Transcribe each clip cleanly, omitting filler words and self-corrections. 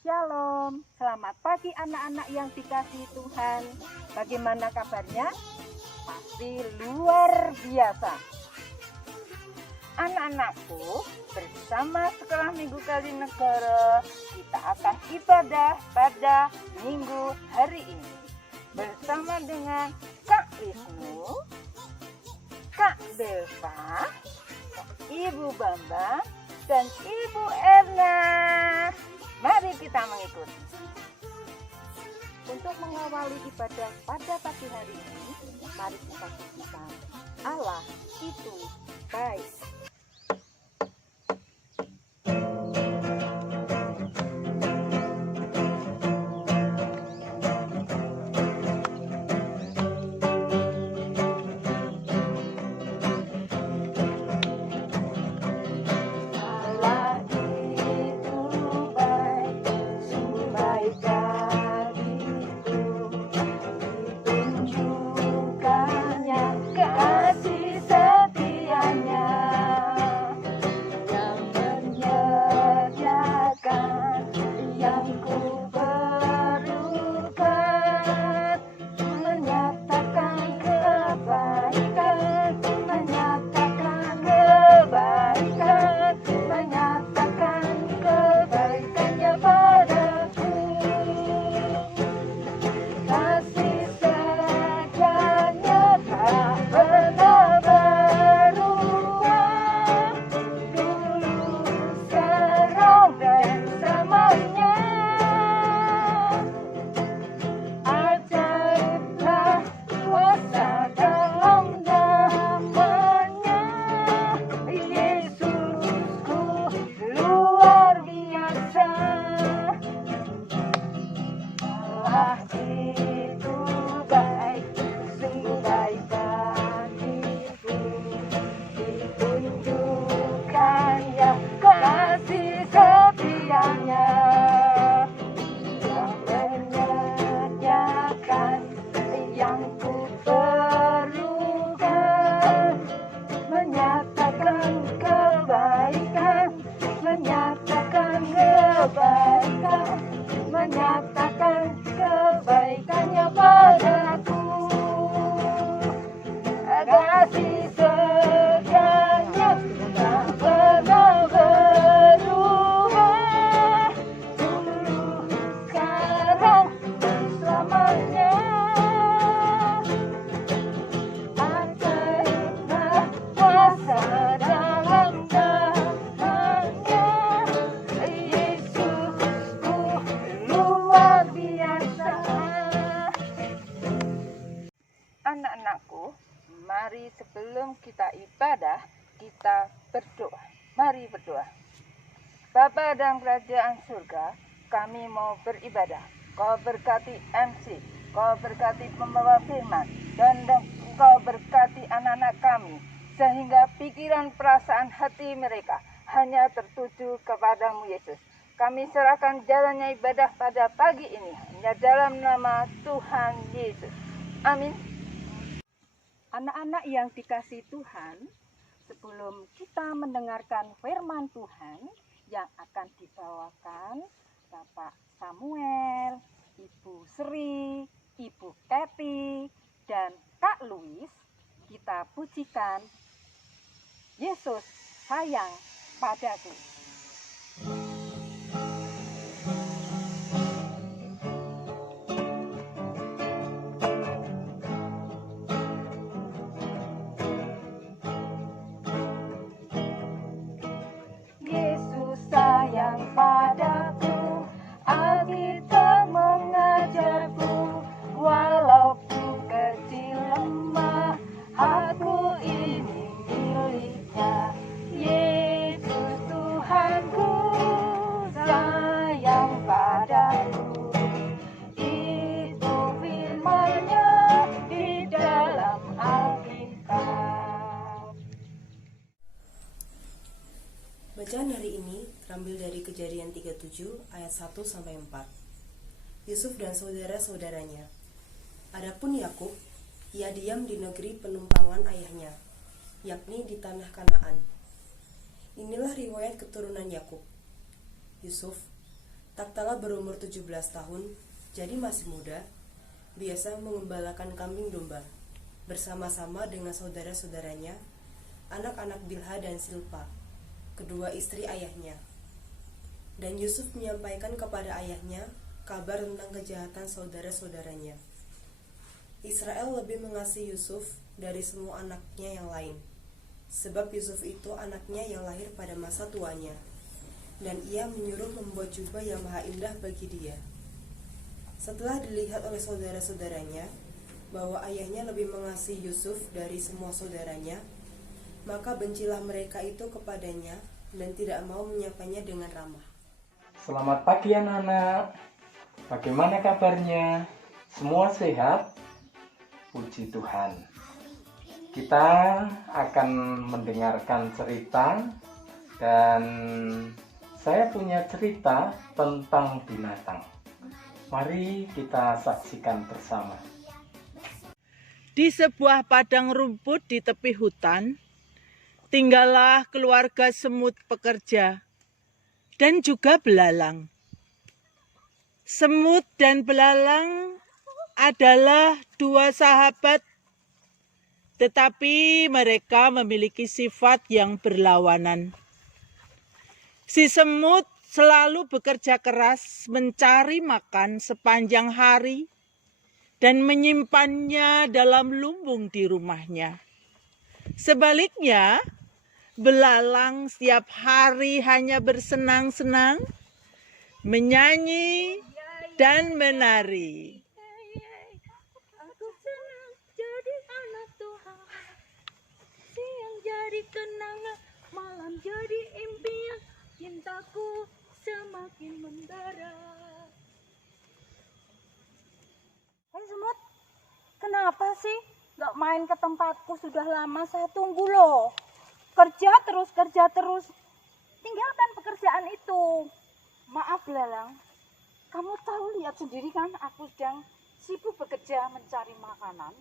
Shalom, selamat pagi anak-anak yang dikasihi Tuhan. Bagaimana kabarnya? Pasti luar biasa. Anak-anakku, bersama Sekolah Minggu Kali Negara, kita akan ibadah pada minggu hari ini. Bersama dengan Kak Wisnu, Kak Belva, Ibu Bambang, dan Ibu Erna. Mari kita mengikuti. Untuk mengawali ibadah pada pagi hari ini, mari kita pujikan Allah itu baik. Menyatakan kebaikannya padaku, kasih setianya tak pernah berubah, dulu, sekarang, dan selamanya. Ajaiblah kuasa dalam namanya, Yesusku luar biasa. Anak-anakku, mari sebelum kita ibadah, kita berdoa. Mari berdoa. Bapa dalam kerajaan surga, kami mau beribadah. Kau berkati MC, Kau berkati pembawa firman, dan Kau berkati anak-anak kami, sehingga pikiran, perasaan, hati mereka hanya tertuju kepadamu Yesus. Kami serahkan jalannya ibadah pada pagi ini, hanya dalam nama Tuhan Yesus. Amin. Anak-anak yang dikasihi Tuhan, sebelum kita mendengarkan firman Tuhan yang akan dibawakan Bapak Samuel, Ibu Sri, Ibu Kathy, dan Kak Louis, kita pujikan Yesus sayang padaku. Yesus sayang padaku, Alkitab mengajarku, walaupun kecil lemah, aku ini miliknya. Yesus Tuhanku sayang padaku, itu firman-Nya di dalam Alkitab. Bacaan hari ini terambil dari Kejadian 37 ayat 1 sampai 4. Yusuf dan saudara-saudaranya. Adapun Yakub, ia diam di negeri penumpangan ayahnya, yakni di tanah Kanaan. Inilah riwayat keturunan Yakub. Yusuf, tatkala berumur 17 tahun, jadi masih muda, biasa mengembalakan kambing domba bersama-sama dengan saudara-saudaranya, anak-anak Bilha dan Silpa, kedua istri ayahnya. Dan Yusuf menyampaikan kepada ayahnya kabar tentang kejahatan saudara-saudaranya. Israel lebih mengasihi Yusuf dari semua anaknya yang lain, sebab Yusuf itu anaknya yang lahir pada masa tuanya, dan ia menyuruh membuat jubah yang maha indah bagi dia. Setelah dilihat oleh saudara-saudaranya bahwa ayahnya lebih mengasihi Yusuf dari semua saudaranya, maka bencilah mereka itu kepadanya dan tidak mau menyapanya dengan ramah. Selamat pagi anak-anak, bagaimana kabarnya? Semua sehat? Puji Tuhan. Kita akan mendengarkan cerita, dan saya punya cerita tentang binatang. Mari kita saksikan bersama. Di sebuah padang rumput di tepi hutan, tinggallah keluarga semut pekerja dan juga belalang. Semut dan belalang adalah dua sahabat, tetapi mereka memiliki sifat yang berlawanan. Si semut selalu bekerja keras mencari makan sepanjang hari dan menyimpannya dalam lumbung di rumahnya. Sebaliknya, belalang setiap hari hanya bersenang-senang, menyanyi, dan menari. Aku senang jadi anak Tuhan, siang jadi kenangan, malam jadi impian, cintaku semakin membara. Hei semut, kenapa sih gak main ke tempatku? Sudah lama saya tunggu loh. Kerja terus. Tinggalkan pekerjaan itu. Maaf belalang, kamu tahu, lihat sendiri kan aku sedang sibuk bekerja mencari makanan.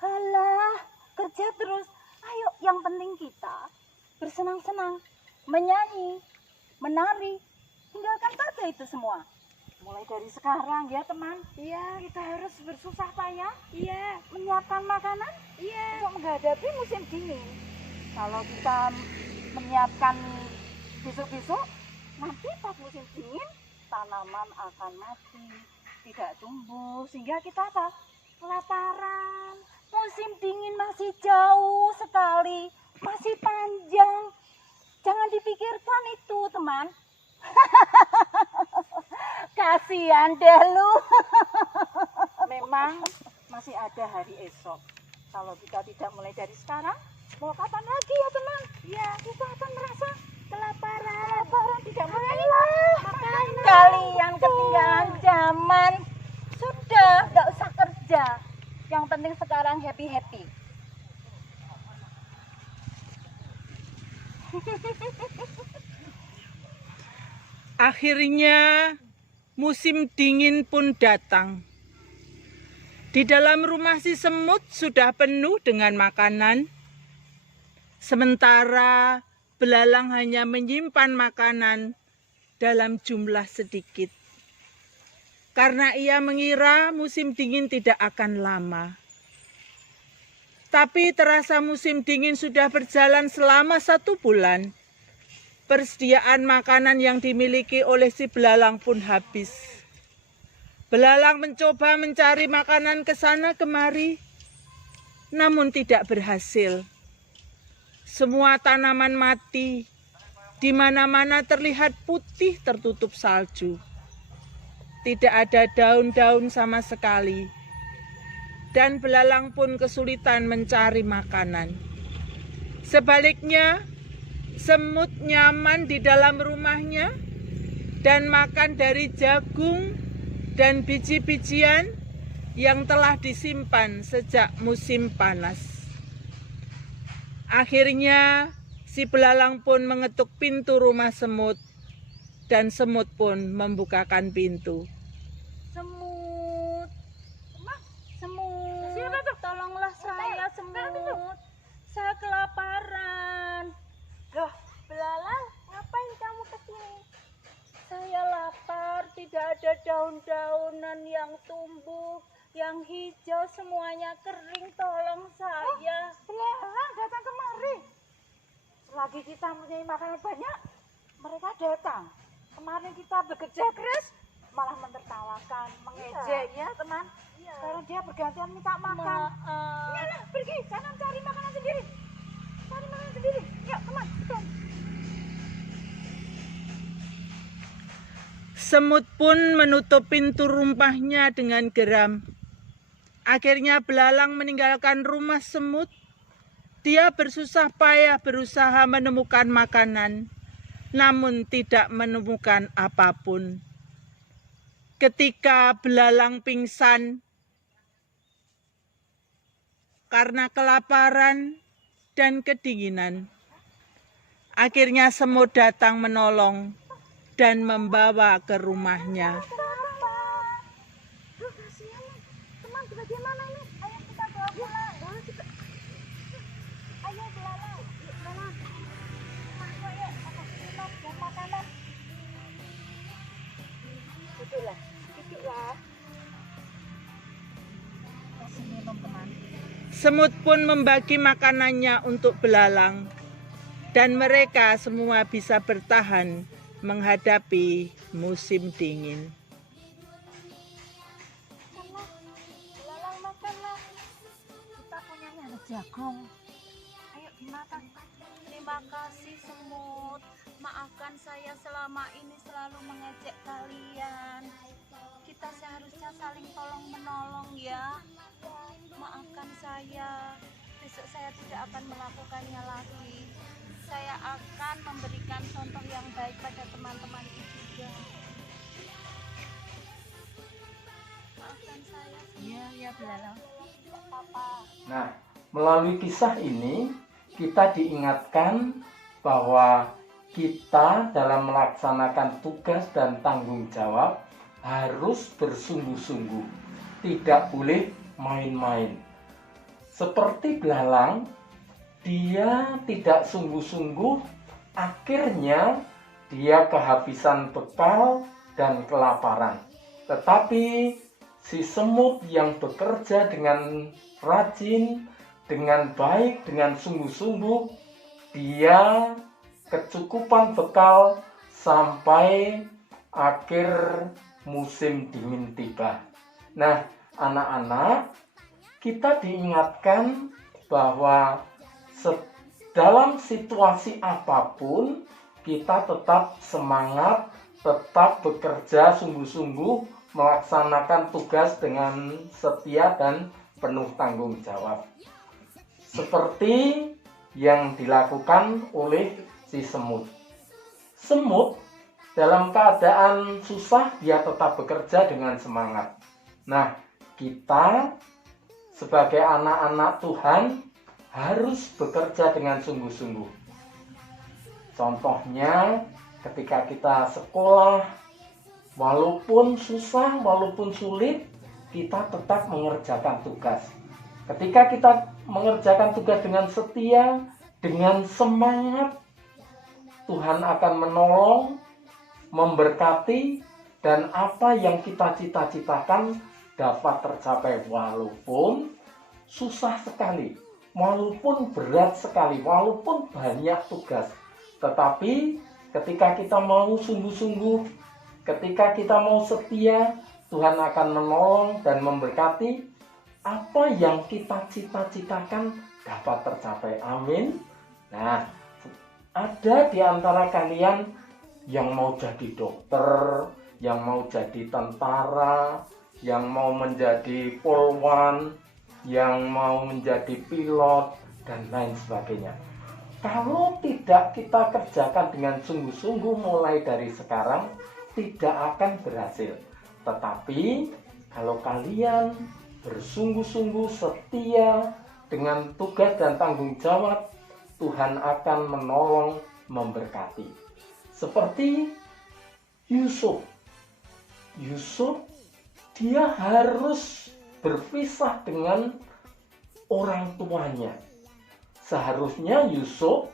Halah, kerja terus. Ayo, yang penting kita bersenang-senang, menyanyi, menari. Tinggalkan saja itu semua. Mulai dari sekarang ya teman. Iya. Kita harus bersusah payah. Iya. Menyiapkan makanan. Iya. Untuk menghadapi musim dingin. Kalau kita menyiapkan besok-besok, nanti pas musim dingin tanaman akan mati, tidak tumbuh, sehingga kita apa? Kelaparan. Musim dingin masih jauh sekali, masih panjang. Jangan dipikirkan itu teman. Kasihan deh lu. Memang masih ada hari esok. Kalau kita tidak mulai dari sekarang, mau kapan lagi ya teman? Ya, kita akan merasa kelaparan. Tidak makan. Kalian ketinggalan zaman. Sudah, nggak usah kerja. Yang penting sekarang happy-happy. Akhirnya musim dingin pun datang. Di dalam rumah si semut sudah penuh dengan makanan, sementara belalang hanya menyimpan makanan dalam jumlah sedikit. Karena ia mengira musim dingin tidak akan lama. Tapi terasa musim dingin sudah berjalan selama 1 bulan. Persediaan makanan yang dimiliki oleh si belalang pun habis. Belalang mencoba mencari makanan ke sana kemari, namun tidak berhasil. Semua tanaman mati, di mana-mana terlihat putih tertutup salju. Tidak ada daun-daun sama sekali, dan belalang pun kesulitan mencari makanan. Sebaliknya, semut nyaman di dalam rumahnya dan makan dari jagung dan biji-bijian yang telah disimpan sejak musim panas. Akhirnya si belalang pun mengetuk pintu rumah semut, dan semut pun membukakan pintu. Semut, semut, tolonglah saya semut, saya kelaparan. Loh, belalang, ngapain kamu kesini? Saya lapar, tidak ada daun-daunan yang tumbuh, yang hijau, semuanya kering. Tolong saya. Belalang datang kemari. Selagi kita mempunyai makanan banyak, mereka datang. Kemarin kita bekerja keras, malah mentertawakan, mengejek ya teman. Sekarang dia bergantian minta makan. Nah, pergi, jangan cari makanan sendiri. Cari makanan sendiri. Yuk teman, betul. Semut pun menutup pintu rumahnya dengan geram. Akhirnya belalang meninggalkan rumah semut. Dia bersusah payah berusaha menemukan makanan, namun tidak menemukan apapun. Ketika belalang pingsan karena kelaparan dan kedinginan, akhirnya semut datang menolong dan membawa ke rumahnya. Duh, kasihan nih. Teman, kita di mana ini? Ayo kita bawa pulang. Ayo belalang. Yuk belalang. Masuk yuk, atas minum dan makanan. Duduklah, duduklah. Kasih minum teman. Semut pun membagi makanannya untuk belalang, dan mereka semua bisa bertahan menghadapi musim dingin. Makanlah, belalang makanlah. Kita punyanya ada jagung. Ayo dimakan. Terima kasih semut. Maafkan saya selama ini selalu mengejek kalian. Kita seharusnya saling tolong menolong ya. Maafkan saya. Besok saya tidak akan melakukannya lagi. Saya akan memberikan contoh yang baik pada teman-temanku juga. Maafkan saya. Iya belalang. Tidak apa-apa. Nah, melalui kisah ini kita diingatkan bahwa kita dalam melaksanakan tugas dan tanggung jawab harus bersungguh-sungguh, tidak boleh main-main. Seperti belalang, dia tidak sungguh-sungguh, akhirnya dia kehabisan bekal dan kelaparan. Tetapi si semut yang bekerja dengan rajin, dengan baik, dengan sungguh-sungguh, dia kecukupan bekal sampai akhir musim dingin tiba. Nah, anak-anak, kita diingatkan bahwa dalam situasi apapun kita tetap semangat, tetap bekerja sungguh-sungguh, melaksanakan tugas dengan setia dan penuh tanggung jawab. Seperti yang dilakukan oleh si semut. Semut dalam keadaan susah dia tetap bekerja dengan semangat. Nah, kita sebagai anak-anak Tuhan harus bekerja dengan sungguh-sungguh. Contohnya ketika kita sekolah, walaupun susah, walaupun sulit, kita tetap mengerjakan tugas. Ketika kita mengerjakan tugas dengan setia, dengan semangat, Tuhan akan menolong, memberkati, dan apa yang kita cita-citakan dapat tercapai walaupun susah sekali, walaupun berat sekali, walaupun banyak tugas. Tetapi ketika kita mau sungguh-sungguh, ketika kita mau setia, Tuhan akan menolong dan memberkati. Apa yang kita cita-citakan dapat tercapai. Amin. Nah, ada di antara kalian yang mau jadi dokter, yang mau jadi tentara, yang mau menjadi polwan, yang mau menjadi pilot, dan lain sebagainya. Kalau tidak kita kerjakan dengan sungguh-sungguh mulai dari sekarang, tidak akan berhasil. Tetapi kalau kalian bersungguh-sungguh setia dengan tugas dan tanggung jawab, Tuhan akan menolong, memberkati. Seperti Yusuf. Yusuf, dia harus berpisah dengan orang tuanya. Seharusnya Yusuf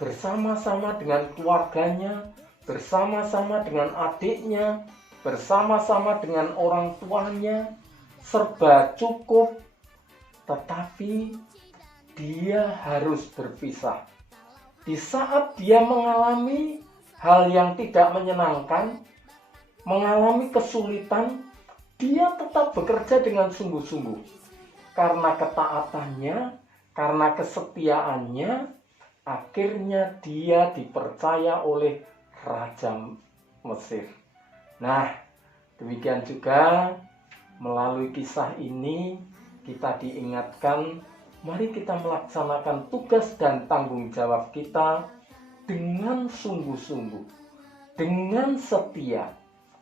bersama-sama dengan keluarganya bersama-sama dengan adiknya, bersama-sama dengan orang tuanya, serba cukup, tetapi dia harus berpisah. Di saat dia mengalami hal yang tidak menyenangkan, mengalami kesulitan, dia tetap bekerja dengan sungguh-sungguh. Karena ketaatannya, karena kesetiaannya, akhirnya dia dipercaya oleh Raja Mesir. Nah, demikian juga melalui kisah ini kita diingatkan, mari kita melaksanakan tugas dan tanggung jawab kita dengan sungguh-sungguh, dengan setia,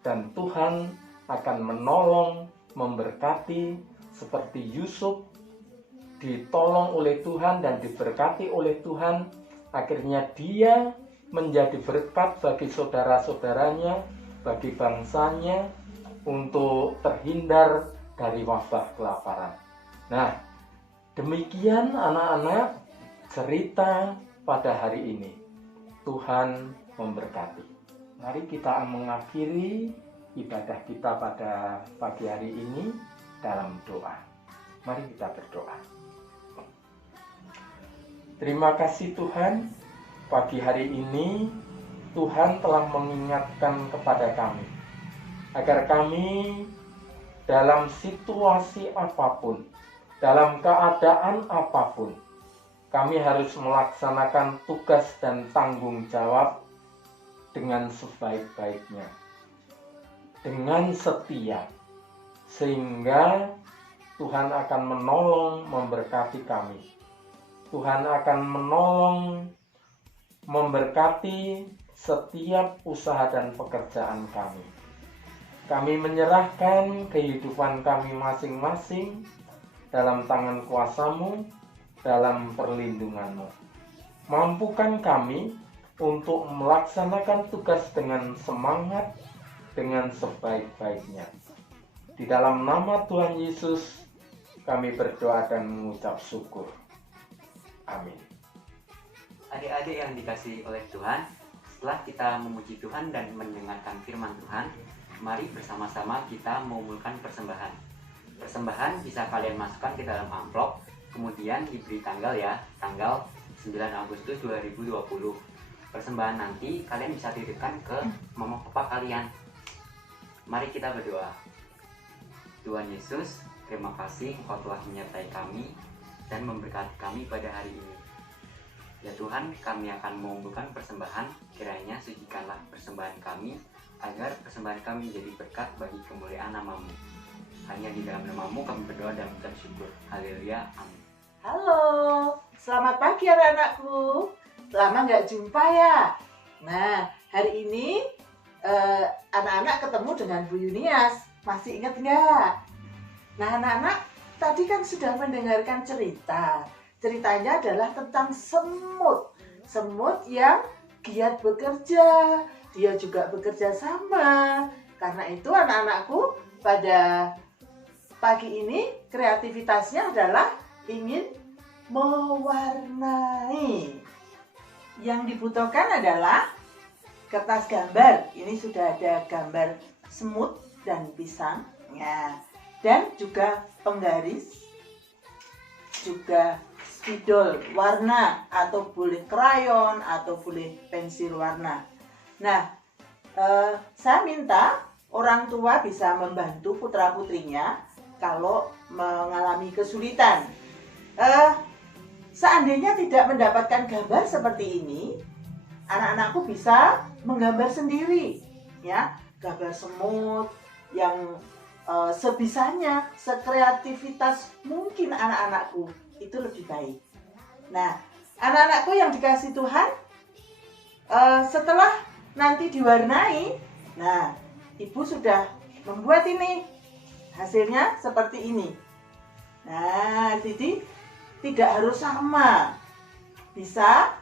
dan Tuhan akan menolong, memberkati, seperti Yusuf ditolong oleh Tuhan dan diberkati oleh Tuhan. Akhirnya dia menjadi berkat bagi saudara-saudaranya, bagi bangsanya, untuk terhindar dari wabah kelaparan. Nah, demikian anak-anak cerita pada hari ini. Tuhan memberkati. Mari kita mengakhiri ibadah kita pada pagi hari ini dalam doa. Mari kita berdoa. Terima kasih Tuhan, pagi hari ini Tuhan telah mengingatkan kepada kami agar kami dalam situasi apapun, dalam keadaan apapun, kami harus melaksanakan tugas dan tanggung jawab dengan sebaik-baiknya, dengan setia, sehingga Tuhan akan menolong, memberkati kami. Tuhan akan menolong, memberkati setiap usaha dan pekerjaan kami. Kami menyerahkan kehidupan kami masing-masing dalam tangan kuasa-Mu, dalam perlindungan-Mu. Mampukan kami untuk melaksanakan tugas dengan semangat, dengan sebaik-baiknya. Di dalam nama Tuhan Yesus, kami berdoa dan mengucap syukur. Amin. Adik-adik yang dikasihi oleh Tuhan, setelah kita memuji Tuhan dan mendengarkan firman Tuhan, mari bersama-sama kita mengumpulkan persembahan. Persembahan bisa kalian masukkan ke dalam amplop, kemudian diberi tanggal ya, tanggal 9 Agustus 2020. Persembahan nanti kalian bisa titipkan ke mama papa kalian. Mari kita berdoa. Tuhan Yesus, terima kasih Engkau telah menyertai kami dan memberkati kami pada hari ini. Ya Tuhan, kami akan mengumpulkan persembahan, kiranya sucikanlah persembahan kami, agar persembahan kami menjadi berkat bagi kemuliaan nama-Mu. Hanya di dalam nama-Mu kami berdoa dan mengucap syukur. Haleluya, amin. Halo, selamat pagi anak-anakku. Lama nggak jumpa ya. Nah, hari ini anak-anak ketemu dengan Bu Yunias. Masih ingat nggak? Nah, anak-anak tadi kan sudah mendengarkan cerita. Ceritanya adalah tentang semut. Semut yang giat bekerja. Dia juga bekerja sama. Karena itu anak-anakku pada pagi ini kreativitasnya adalah ingin mewarnai. Yang dibutuhkan adalah kertas gambar. Ini sudah ada gambar semut dan pisang. Ya. Dan juga penggaris, juga spidol warna, atau boleh krayon, atau boleh pensil warna. Nah, saya minta orang tua bisa membantu putra-putrinya kalau mengalami kesulitan. Seandainya tidak mendapatkan gambar seperti ini, anak-anakku bisa menggambar sendiri, ya, gambar semut yang sebisanya, sekreativitas mungkin anak-anakku itu lebih baik. Nah, anak-anakku yang dikasih Tuhan, setelah nanti diwarnai, nah, ibu sudah membuat ini, hasilnya seperti ini. Nah, jadi tidak harus sama, bisa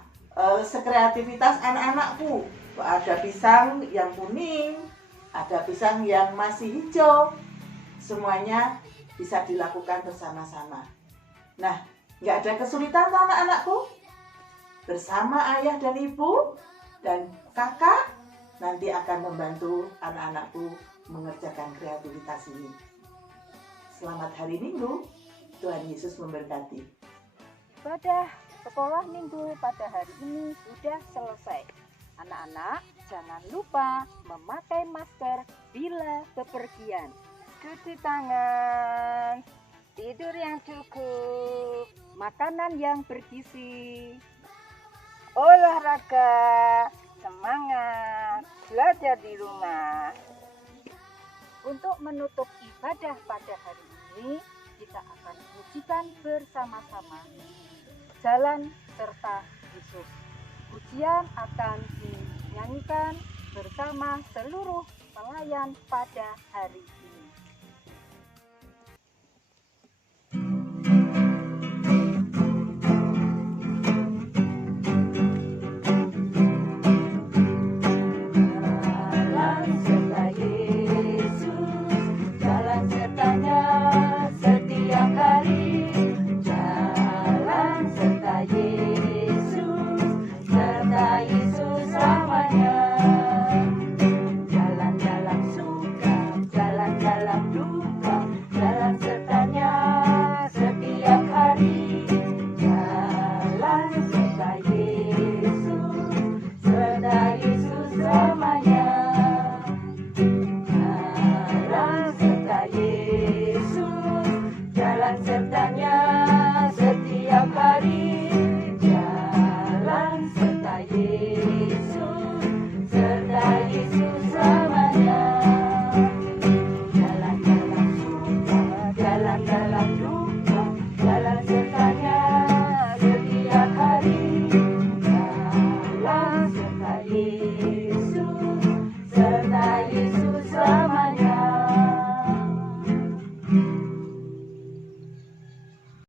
sekreativitas anak-anakku. Ada pisang yang kuning, ada pisang yang masih hijau, semuanya bisa dilakukan bersama-sama. Nah, nggak ada kesulitan tuh anak-anakku. Bersama ayah dan ibu dan kakak, nanti akan membantu anak-anakku mengerjakan kreativitas ini. Selamat hari Minggu, Tuhan Yesus memberkati. Ibadah sekolah minggu pada hari ini sudah selesai. Anak-anak, jangan lupa memakai masker bila bepergian. Cuci tangan, tidur yang cukup, Makanan yang bergizi. olahraga, semangat, belajar di rumah. Untuk menutup ibadah pada hari ini, kita akan pujikan bersama-sama Jalan serta Yesus. Pujian akan dinyanyikan bersama seluruh pelayan pada hari ini.